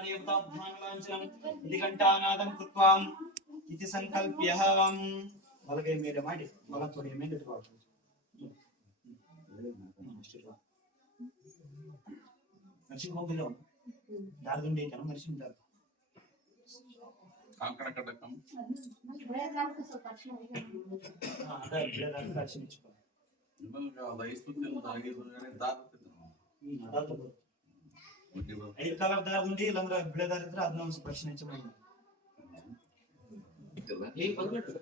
देवताभ्याङ्गलाञ्छनम् इति घण्टानादं कृत्वा इति संकल्प्य बलगै मेरे ಮಾಡಿ ಬಲ ತೊಡಿ ಮೇಲೆ ಇಟ್ಕೊಳ್ಳಿ ನರಸಿಂಹ ಹೋಗಿಲ್ಲ ದಾರದುಂಡಿ ಐತನ ನರಸಿಂಹ ದಾರ ಕಾಂಕಣ ಕಡಕಂ ಅದ ಬಿಡದಾರ ಕಾಶಿ ನಿಚ್ಚು ನಿಮಗೆ ಲೈಸ್ಪುತ್ತಿನ ದಾಗಿದ್ರೆ ದಾರತಿದ್ರು ಅದಾತು ಐದು ಕಲರ್ ದಾರದುಂಡಿ ಇಲ್ಲಂದ್ರೆ ಬಿಡದಾರ ಇದ್ರೆ ಅದನ್ನ ಒಂದು ಸ್ಪರ್ಶ ನಿಚ್ಚು ಮಾಡಿ ಏ ಬಂದ್ಬಿಟ್ಟು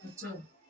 अच्छा